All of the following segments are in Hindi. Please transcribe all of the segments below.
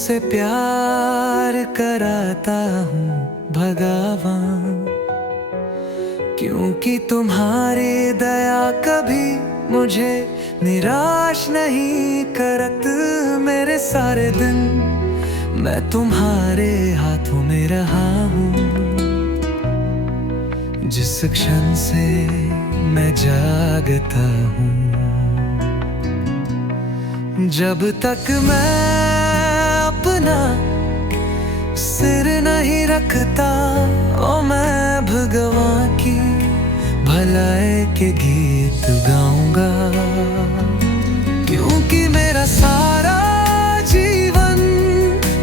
तुमसे प्यार कराता हूँ भगवान, क्योंकि तुम्हारी दया कभी मुझे निराश नहीं करत। मेरे सारे दिन मैं तुम्हारे हाथों में रहा हूँ, जिस क्षण से मैं जागता हूँ। जब तक मैं अपना सिर नहीं रखता, ओ मैं भगवान की भलाई के गीत गाऊंगा, क्योंकि मेरा सारा जीवन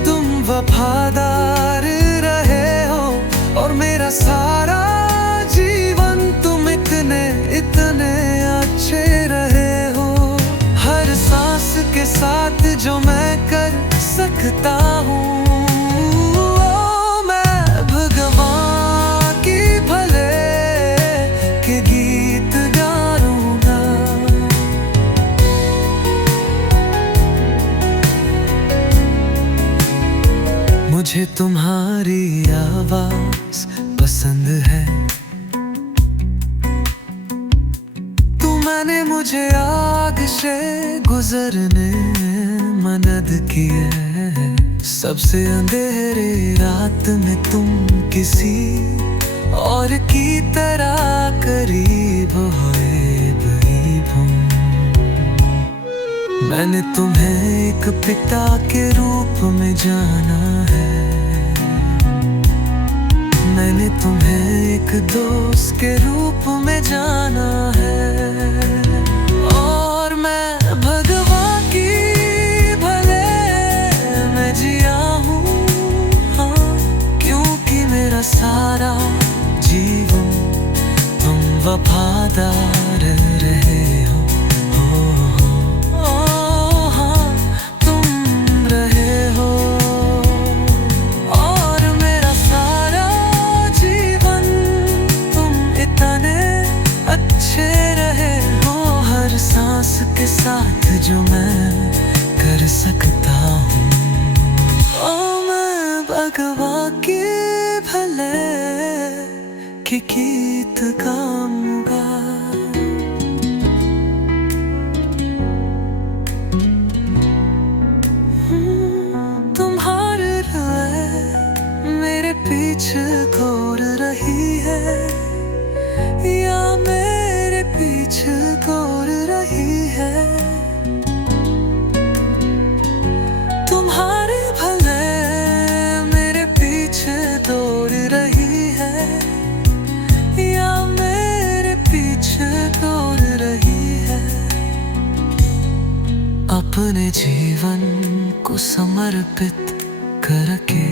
तुम वफादार रहे हो। और मेरा सारा जीवन तुम इतने अच्छे रहे हो। हर सांस के साथ जो मैं कर सकता हूँ, मैं भगवान की भले के गीत गाऊंगा। मुझे तुम्हारी आवाज पसंद है, मैंने मुझे आग से गुजरने मदद की है। सबसे अंधेरे रात में तुम किसी और की तरह करीब हो। मैंने तुम्हें एक पिता के रूप में जाना है, मैंने तुम्हें एक दोस्त के रूप में जाना है। और मैं भगवान की भले मैं जिया हूँ, हाँ, क्योंकि मेरा सारा जीवन तुम वफादार रहे हो। हाँ, तुम रहे हो। सांस के साथ जो मैं कर सकता हूँ, ओ मैं भगवान के भले के गीत गाऊंगा। तुम्हारे लिए मेरे पीछे घूर रही है, या मेरे पीछे घूर रही है। तुम्हारे भले मेरे पीछे दौड़ रही है, या मेरे पीछे दौड़ रही है। अपने जीवन को समर्पित करके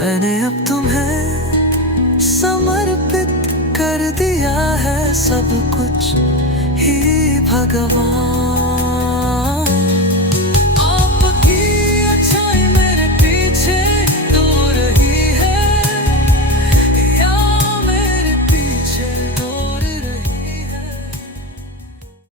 मैंने अब तुम्हें समर्पित कर दिया है सब कुछ ही भगवान।